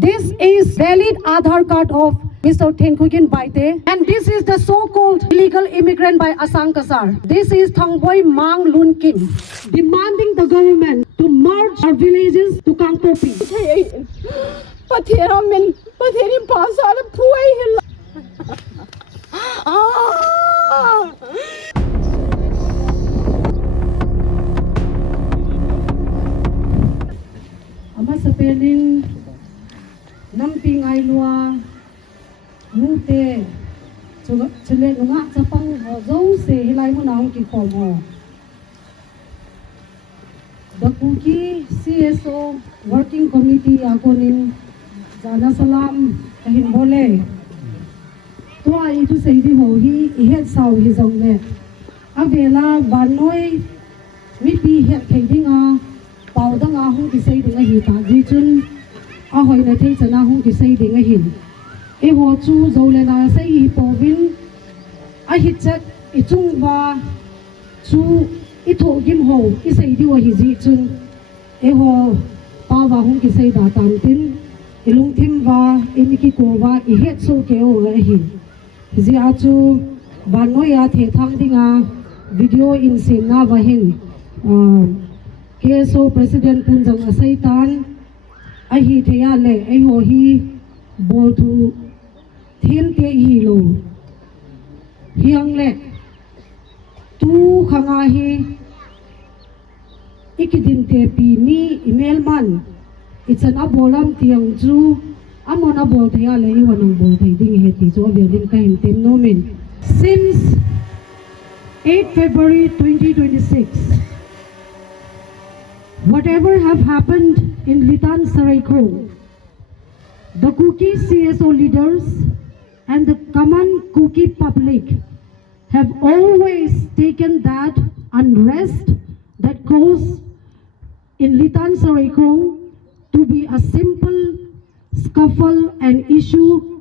This is valid Aadhaar card of Mr. Tengkugin Baite, and this is the so-called illegal immigrant by Asang Kasar. This is Thongboy Mang Lun Kim, demanding the government to merge our villages to Kangpopi. Ama sapelin namping ay lua mute chule nunga chapang zo se hilai mo naong ki khomo. The Kuki CSO Working Committee akonin jana salam kahin bole to ai tu sei di ho hi het sau hi zong le avela banoi mi pi het thei dinga pau danga hung ki sei dinga hi ta ji chun a hoi na thei chana hung ki sei dinga hin e ho chu zo le na sei hi povin a hi chat I chung wa chu I tho gim ho I sei di wa hi ji chun e ho pa wa hung ki sei da tam tin I lung thim wa I ki ko wa I het so ke o ga hi ji a chu banoi a the thang dinga video in sin na wa hin KSO President Punjang Asaitan ahi theya le ai ho hi bol thu thim te hi lo hiang le tu khanga hi ikidin te pi mi email man it's an abolam tiang chu amona bol theya le hi wanang bol thei ding he ti chu avelin ka him tem no min since 8 February 2026 whatever have happened in Litan Saraikho, the Kuki CSO leaders and the common Kuki public have always taken that unrest that caused in Litan Saraikho to be a simple scuffle and issue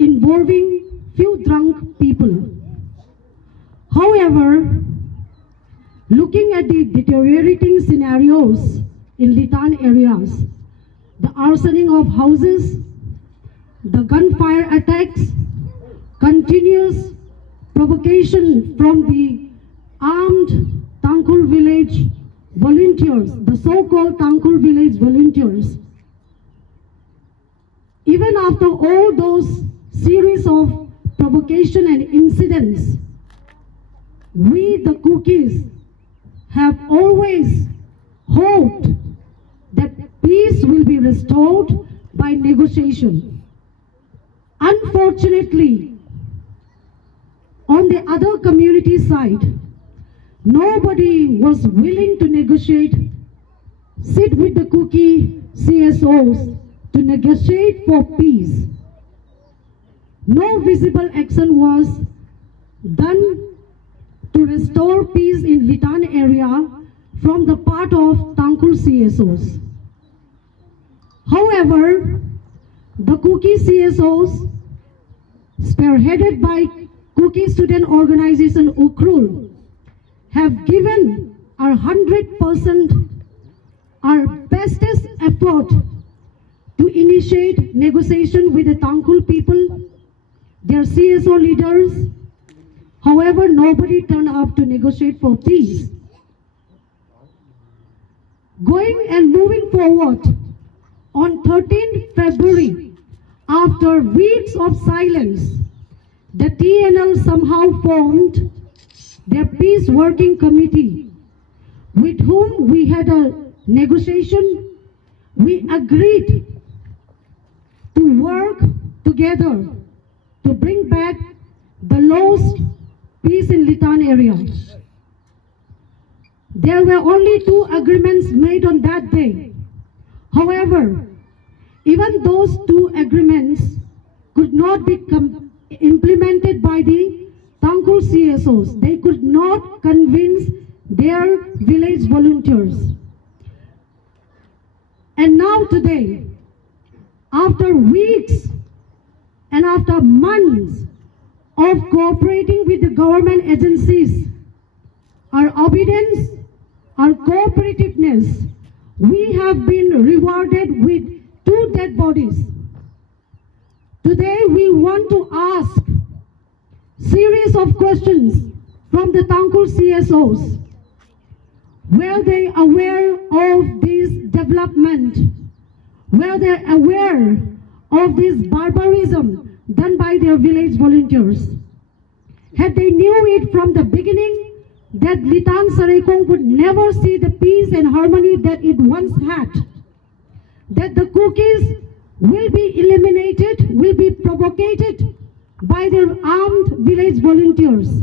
involving few drunk people. However, looking at the deteriorating scenarios in Litan areas, the arsoning of houses, the gunfire attacks, continuous provocation from the armed Tangkul village volunteers, the so-called Tangkul village volunteers. Even after all those series of provocation and incidents, we the Kukis have always hoped that peace will be restored by negotiation. Unfortunately, on the other community side, nobody was willing to negotiate, sit with the Kuki CSOs to negotiate for peace. No visible action was done to restore peace in Litan area from the part of Tangkul CSOs. However, the Kuki CSOs, spearheaded by Kuki student organization Ukrul, have given our 100%, our bestest effort to initiate negotiation with the Tangkul people, their CSO leaders. However, nobody turned up to negotiate for peace. Going and moving forward, on 13th February, after weeks of silence, the TNL somehow formed their peace working committee, with whom we had a negotiation. We agreed to work together to bring back the lost peace in Litan area. There were only 2 agreements made on that day. However, even those 2 agreements could not be implemented by the Tangkul CSOs. They could not convince their village volunteers. And now today, after weeks and after months of cooperating with the government agencies, our obedience, our cooperativeness, we have been rewarded with 2 dead bodies. want to ask series of questions from the Tangkhul CSOs. Were they aware of this development? Were they aware of this barbarism done by their village volunteers? Had they knew it from the beginning that Litan Sarekong would never see the peace and harmony that it once had, that the cookies will be eliminated, will be provocated by their armed village volunteers?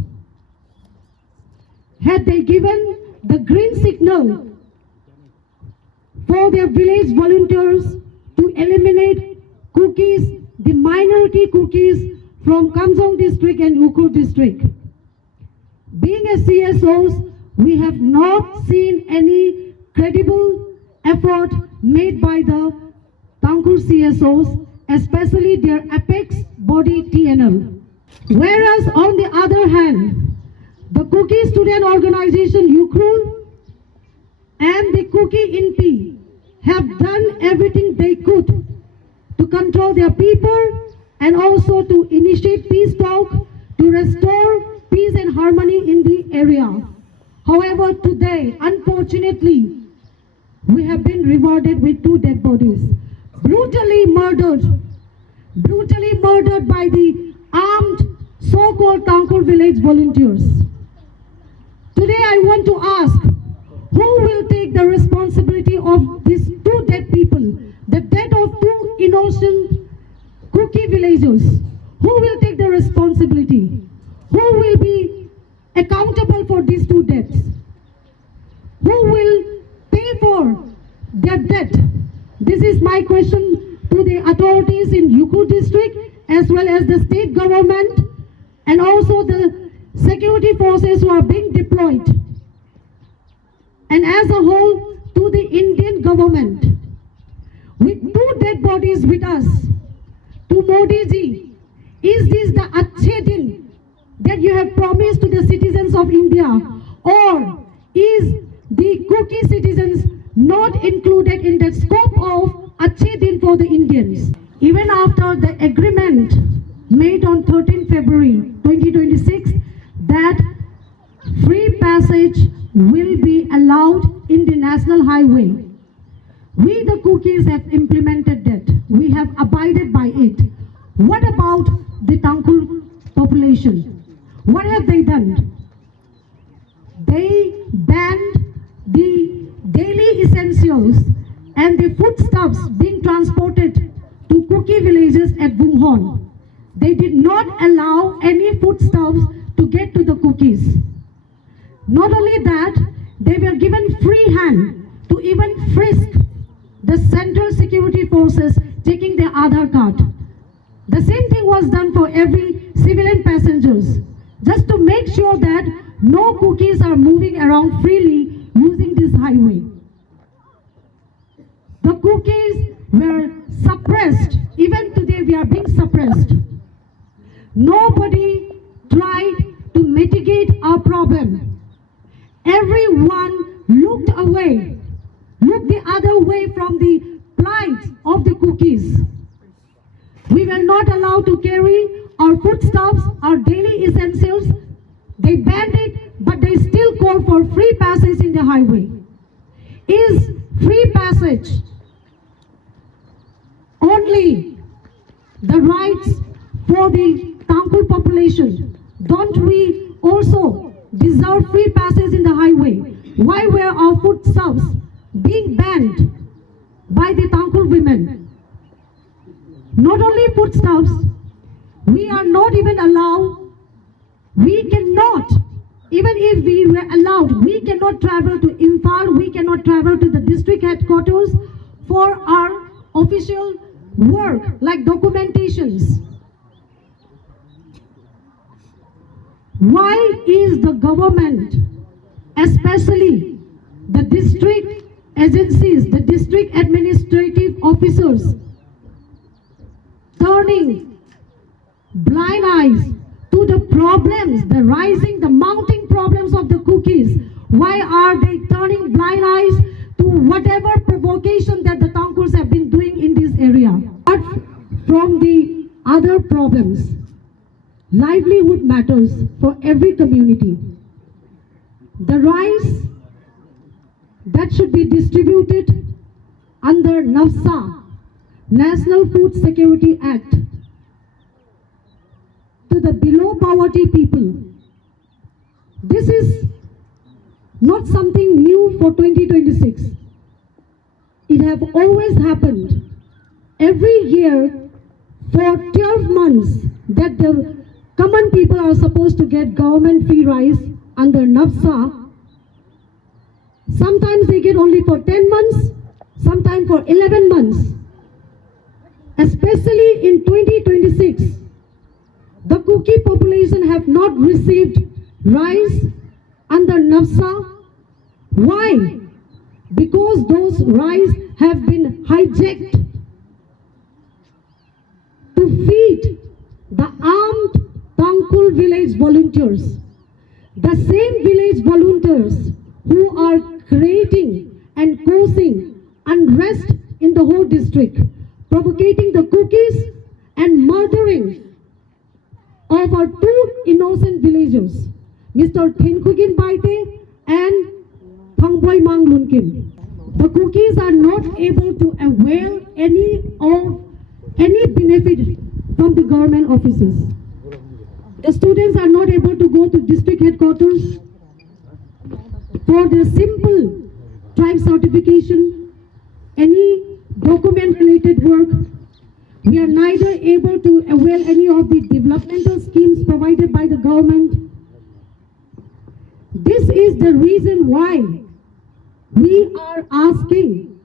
Had they given the green signal for their village volunteers to eliminate cookies, the minority cookies from Kamjong district and Ukhrul district? Being a CSOs, we have not seen any credible effort made by the Tangkhul CSOs, especially their apex body TNL. Whereas on the other hand, the Kuki student organization Ukhrul and the Kuki INPI have done everything they could to control their people and also to initiate peace talk to restore peace and harmony in the area. However, today, unfortunately, we have been rewarded with 2 dead bodies, brutally murdered by the armed so-called Tangkhul village volunteers. Today I want to ask, who will take the responsibility of these 2 dead people, the death of 2 innocent Kuki villagers? Who will take the responsibility? Who will be accountable for these 2 deaths? Who will pay for their death? This is my question to the authorities in Ukhrul district as well as the state government and also the security forces who are being deployed. And as a whole, to the Indian government. With 2 dead bodies with us, to Modi ji, is this the Achhe Din that you have promised to the citizens of India, or is the Kuki citizens not included in the scope of Achhe Din for the Indians? Even after the agreement made on 13 February 2026 that free passage will be allowed in the national highway, we the Kukis have implemented that. We have abided by it. What about the Tangkhul population? What have they done? They banned the daily essentials and the foodstuffs being transported to Kuki villages at Bunghon. They did not allow any foodstuffs to get to the Kukis. Not only that, they were given free hand to even frisk the central security forces taking their Aadhaar card. The same thing was done for every civilian passengers, just to make sure that no Kukis are moving around freely using this highway. The Kukis were suppressed. Even today we are being suppressed. Nobody tried to mitigate our problem. Everyone looked away, looked the other way from the plight of the Kukis. We were not allowed to carry our foodstuffs, our daily essentials. They banned it, but they still call for free passage in the highway. Is free passage only the rights for the Tangkhul population? Don't we also deserve free passage in the highway? Why were our foodstuffs being banned by the Tangkhul women? Not only foodstuffs, we are not even allowed, we cannot, even if we were allowed, we cannot travel to Imphal, we cannot travel to the district headquarters for our official work like documentations. Why is the government, especially the district agencies, the district administrative officers, turning blind eyes to the problems, the mounting problems of the Kukis? Why are they turning blind eyes to whatever provocation that the Tangkhuls have been doing in this area? But from the other problems. Livelihood matters for every community. The rice that should be distributed under NAFSA, National Food Security Act, to the below poverty people. This is not something new for 2026. It have always happened every year for 12 months that the common people are supposed to get government free rice under NAFSA. Sometimes they get only for 10 months, sometimes for 11 months. Especially in 2026, the kuki population have not received rice under NAFSA. Why? Because those rice have been hijacked to feed the armed Tangkul village volunteers. The same village volunteers who are creating and causing unrest in the whole district, provocating the kukis and murdering of our two innocent villagers, Mr. Thenkugin Baite and Thangboy Mang Lunkim. The kukis are not able to avail any benefit from the government offices. The students are not able to go to district headquarters for their simple tribe certification, any document related work. We are neither able to avail any of the developmental schemes provided by the government. This is the reason why we are asking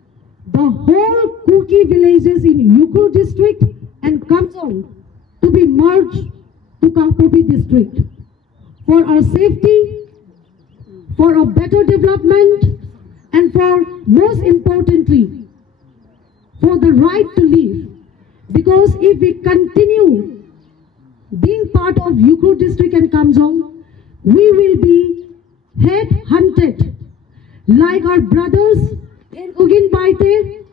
the whole Kuki villages in Yukur district and Kamsong to be merged to Kangpopi district for our safety, for a better development, and for, most importantly, for the right to live. Because if we continue being part of Yukur district and Kamsong, we will be head-hunted like our brothers in Ugin Baite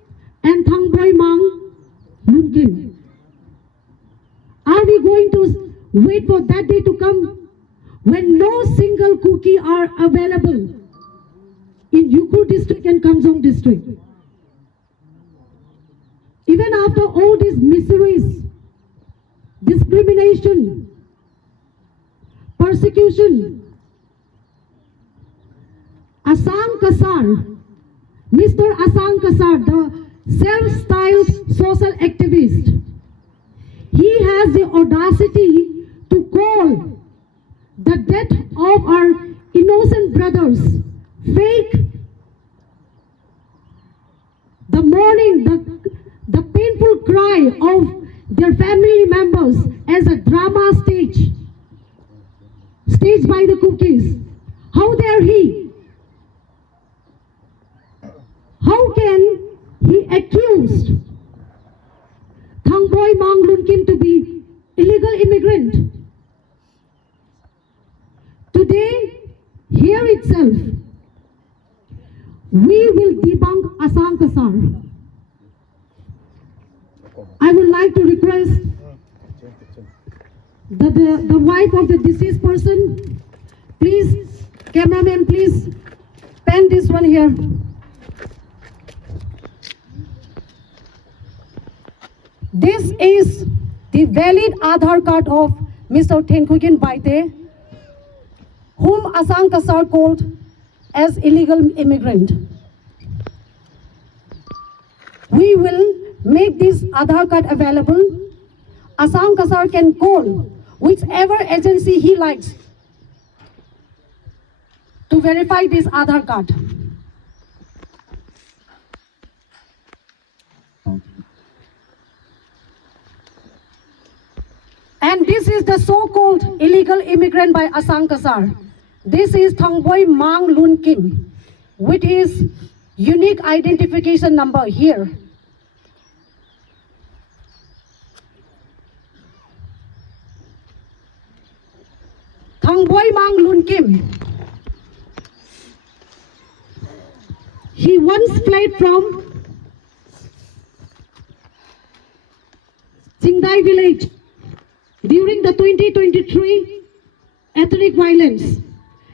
and Thangboy Mang Lunkim. Are we going to wait for that day to come when no single kuki are available in Yukur district and Kamsong district? Even after all these miseries, discrimination, persecution, Asang Kasar, Mr. Asang Kasar, the self-styled social activist, he has the audacity to call the death of our innocent brothers fake. The mourning, the painful cry of their family members as a drama staged by the cookies. How dare he? How can he accuse Thangboy Mang Lunkim to be illegal immigrant? Today, here itself, we will debunk Asang Kasar. I would like to request the wife of the deceased person, please, cameraman, please, pen this one here. This is the valid Aadhaar card of Mr. Thenkugin Baite, whom Asang Kasar called as illegal immigrant. We will make this Aadhaar card available. Asang Kasar can call whichever agency he likes to verify this Aadhaar card. And this is the so-called illegal immigrant by Asang Kasar. This is Thangboy Mang Lunkim, with his unique identification number here. Thangboy Mang Lunkim. He once fled from Qingdai village during the 2023 ethnic violence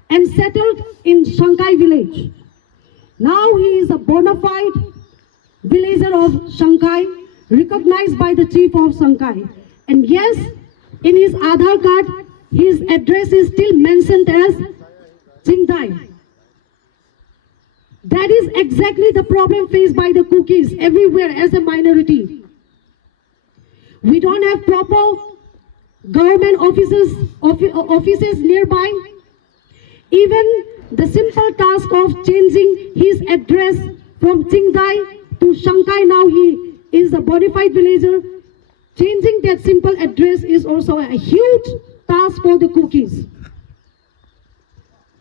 and settled in Shanghai village. Now he is a bona fide villager of Shanghai, recognized by the chief of Shanghai. And yes, in his Aadhaar card, his address is still mentioned as Qingdai. That is exactly the problem faced by the kukis everywhere as a minority. We don't have proper government offices nearby. Even the simple task of changing his address from Qingdai to Shanghai, now he is a bona fide villager. Changing that simple address is also a huge task for the kukis.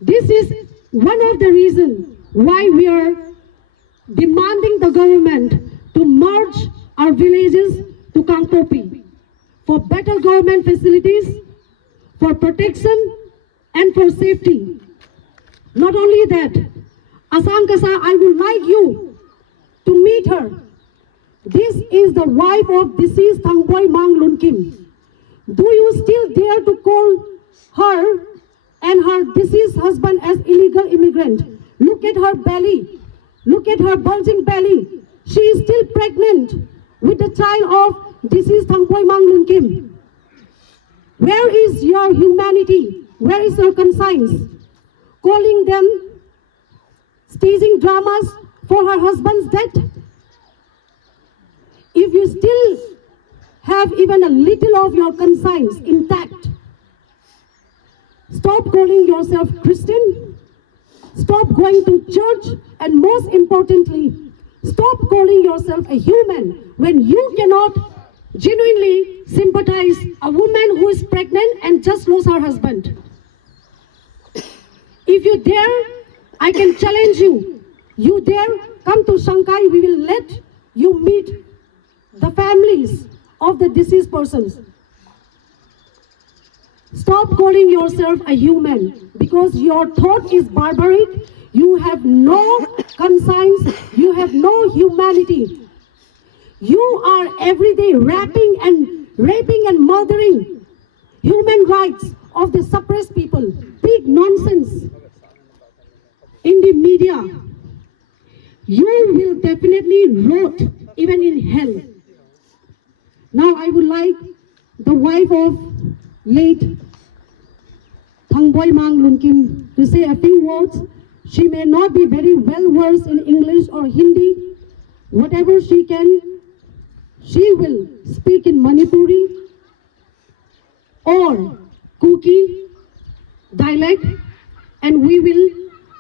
This is one of the reasons why we are demanding the government to merge our villages to Kangpopi for better government facilities, for protection and for safety. Not only that, Asankasa, I would like you to meet her. This is the wife of deceased Thangboy Mang Lunkim. Do you still dare to call her and her deceased husband as illegal immigrant? Look at her belly. Look at her bulging belly. She is still pregnant with the child of deceased Thangboy Mang Lunkim. Where is your humanity? Where is your conscience? Calling them staging dramas for her husband's death? If you still have even a little of your conscience intact, stop calling yourself Christian, stop going to church, and most importantly, stop calling yourself a human when you cannot genuinely sympathize a woman who is pregnant and just lost her husband. If you dare, I can challenge you. You dare come to Shanghai, we will let you meet the families of the deceased persons. Stop calling yourself a human because your thought is barbaric. You have no conscience. You have no humanity. You are every day raping and murdering human rights of the suppressed people. Big nonsense in the media. You will definitely rot even in hell. Now I would like the wife of late Thangboy Mang Lunkim to say a few words. She may not be very well versed in English or Hindi. Whatever she can, she will speak in Manipuri or Kuki dialect, and we will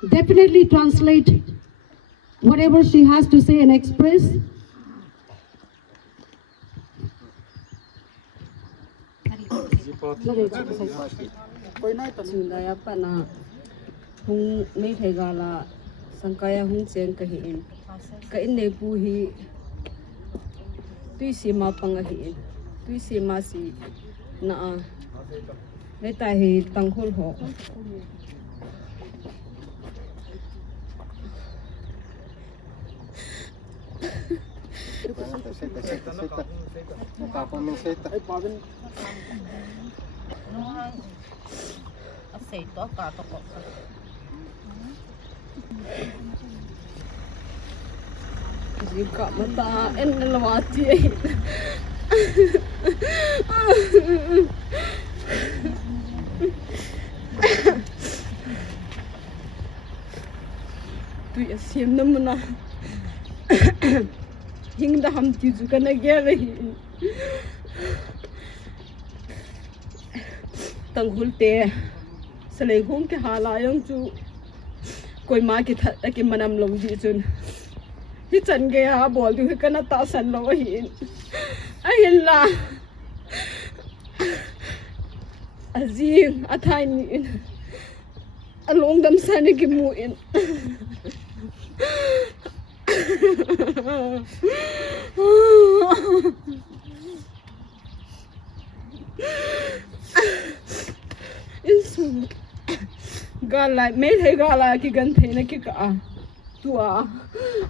definitely translate whatever she has to say and express. Sundaya pana hung may thegala sangkaya hung chen kahiin kain ne puhi tui sima pangahiin tui sima si na le ta hi tanghul ho jika mata en lawati tu yasim namna hingda ham tizu kana gere tanghulte salai hum ke halayong chu koi ma ki that ki manam lo ji chun hi chan ge ha bol du kana ta san lo hin ahin la azing athai ni along dam sani ki mu in insum gala me the gala ki gan the na ki ka tua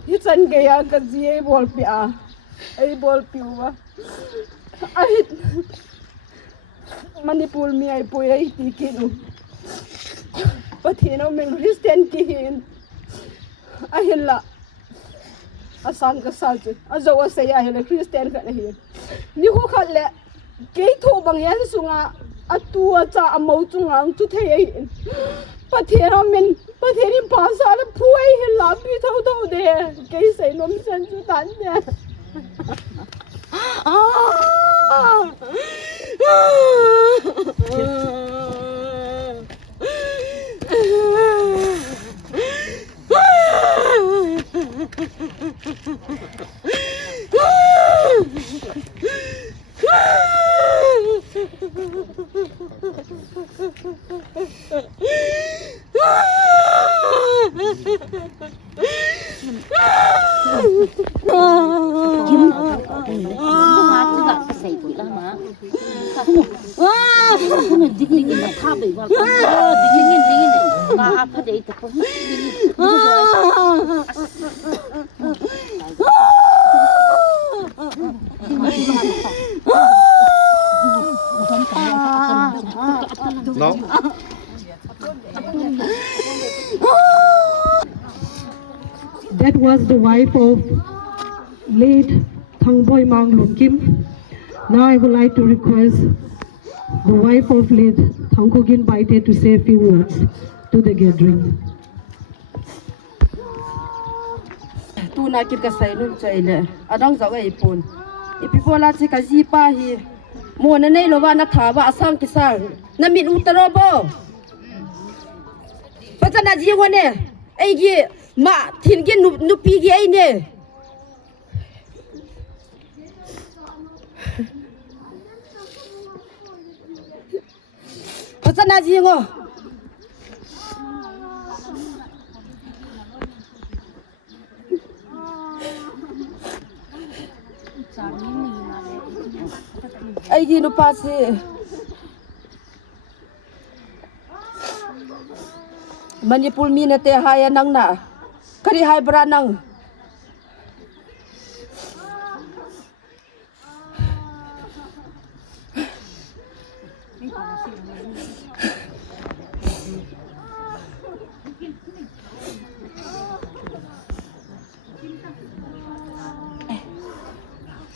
hi chan ge ya ka ji bol pi a ai bol pi wa ahit manipur mi ai poi ai ti kinu pathino men Christian ki hin ahilla asan ka salju azawa se ya hele Christian ka hin ni ho khalle ke tho bang yan sunga atua cha amau chungang chu thei ai pathira men pathiri pasa la phuai hilla bi tho tho de ke se nom san chu tan ne No. That was the wife of late Thangboy Mang Lung Kim. Now I would like to request the wife of late Thang Kogin Baite to say a few words to the gathering. Tu na kit ka sai nun chai le adang zaw ai pon ipipola che ka ji pa hi mo na nei lo wa na tha wa asang ki sar na min utaro bo pachana ji wo ne ai gi ma thin gi nu pi gi ai ne pachana ji ngo aigi nupa se manipur mi na te haya nang na kari hai bra nang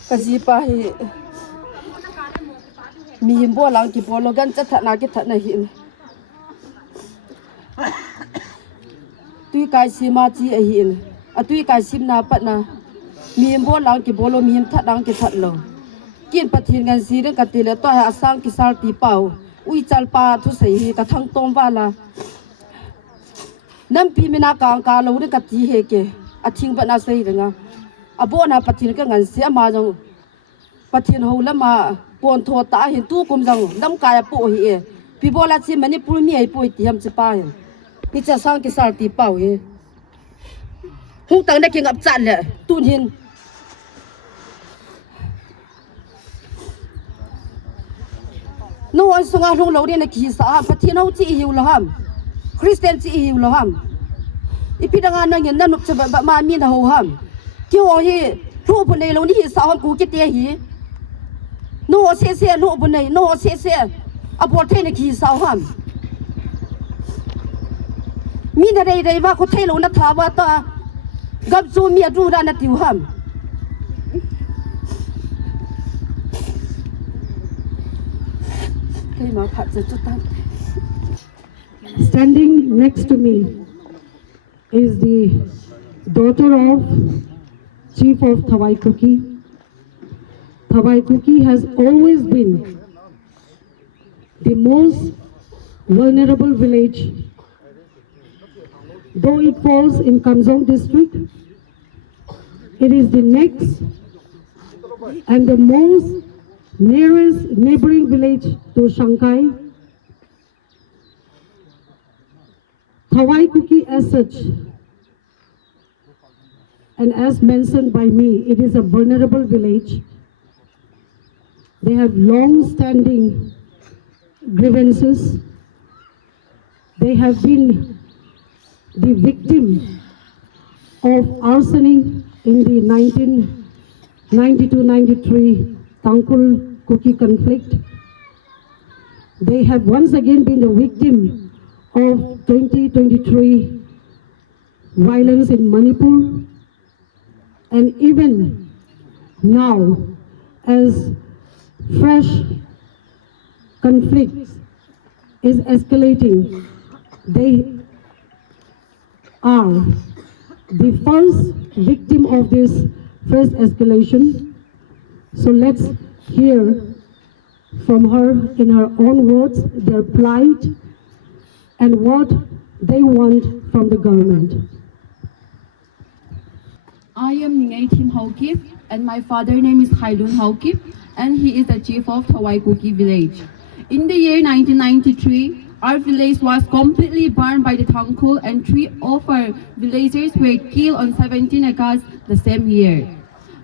kaji pa hi mi himbo lang ki bolo gan cha thana ki thana hi tui kai sima chi a hi atui kai sim na pat na mi himbo lang ki bolo mi him that dang ki that lo kin pathin gan si reng ka ti le to ha asang ki sal ti pau ui chal pa thu sei hi ka thang tom wa la nam pi mina kang ka lo de ka ti he ke a thing ba na sei renga abo na pathin ka ngan sia ma jong pathin ho lama pon tho ta hin tu kum jang dam kaya po hi e pi bola chi manipur mi ai poi ti ham chi pa hin ni cha sang ki sal ti pau hi hung tang na ki ngap chan le tun hin no an sunga hlung lo ni na ki sa pathin ho chi hiu lo ham Christian chi hiu lo ham ipi danga na ngin na nup cha ba ma mi na ho ham ki ho hi thu pu nei lo ni hi sa ham ku ki te hi no se lo bu nei no se abor the ne ki sa ham mi na dei wa ko the lo na tha wa ta gap chu mi adu da na tiu ham kai ma phat cha chu ta Standing next to me is the daughter of Chief of Thawai Kuki. Thawai Kuki has always been the most vulnerable village. Though it falls in Kamsong district, it is the next and the most nearest neighboring village to Shanghai. Thawai Kuki as such, and as mentioned by me, it is a vulnerable village. They have long-standing grievances. They have been the victim of arsoning in the 1992-93 Tangkul Kuki conflict. They have once again been the victim of 2023 violence in Manipur, and even now, as fresh conflicts is escalating, they are the first victim of this first escalation. So let's hear from her in her own words their plight and what they want from the government. I am Ningay Tim Haukip, and my father's name is Khailun Haukip, and he is the chief of Thawai Kuki village. In the year 1993, our village was completely burned by the Thangkul, and 3 of our villagers were killed on 17 August the same year.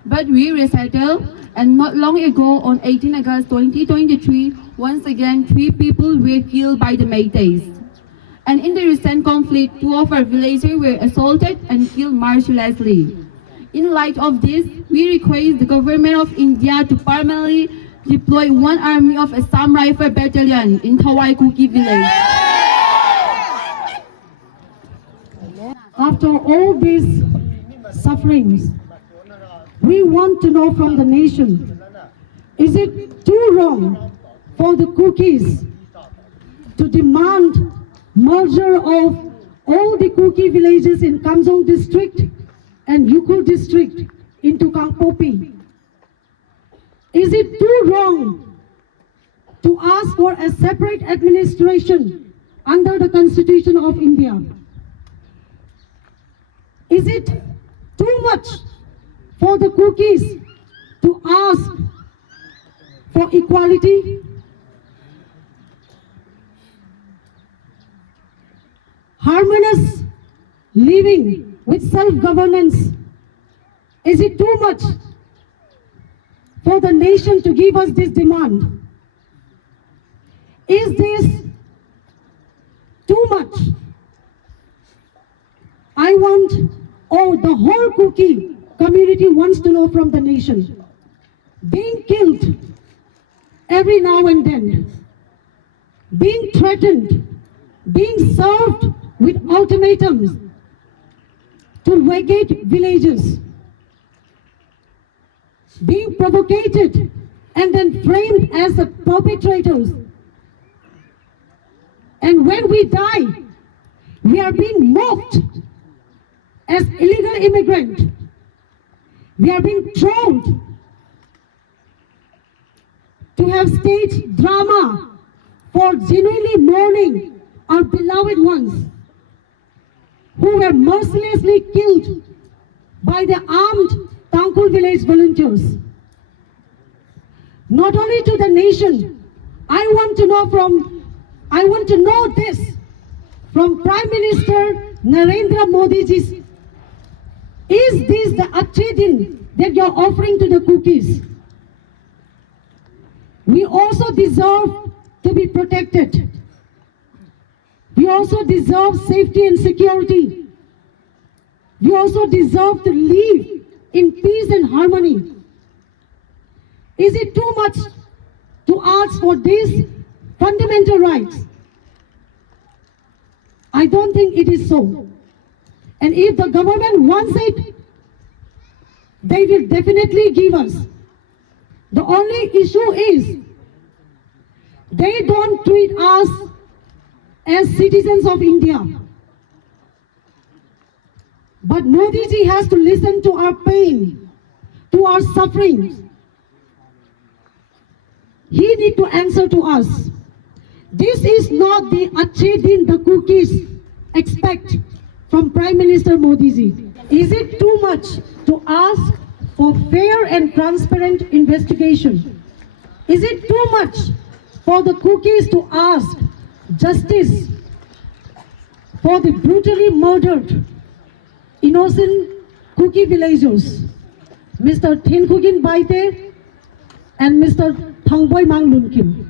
But we resettled, and not long ago, on 18 August 2023, once again 3 people were killed by the Meiteis. And in the recent conflict, 2 of our villagers were assaulted and killed mercilessly. In light of this, we request the government of India to permanently deploy 1 army of Assam Rifle Battalion in Thawai Kuki village. After all these sufferings, we want to know from the nation, is it too wrong for the Kukis to demand merger of all the Kuki villages in Kamjong district and Yukul district into Kangpopi? Is it too wrong to ask for a separate administration under the Constitution of India? Is it too much for the Kukis to ask for equality? Harmonious living with self-governance. Is it too much for the nation to give us this demand? Is this too much? I want, the whole Kuki community wants to know from the nation. Being killed every now and then, being threatened, being served with ultimatums to vacate villages, being provoked and then framed as the perpetrators. And when we die, we are being mocked as illegal immigrants. We are being trolled to have staged drama for genuinely mourning our beloved ones who were mercilessly killed by the armed Tangkul village volunteers. Not only to the nation, I want to know this from Prime Minister Narendra Modi ji. Is this the achedin that you're offering to the Kukis? We also deserve to be protected. We also deserve safety and security. We also deserve to live in peace and harmony. Is it too much to ask for these fundamental rights? I don't think it is so. And if the government wants it, they will definitely give us. The only issue is they don't treat us as citizens of India. But Modi ji has to listen to our pain, to our suffering. He needs to answer to us. This is not the achedin the Kukis expect from Prime Minister Modi ji. Is it too much to ask for fair and transparent investigation? Is it too much for the Kukis to ask justice for the brutally murdered innocent Kuki villagers, Mr. Thinkugin Baite and Mr. Thangboy Manglun Kim?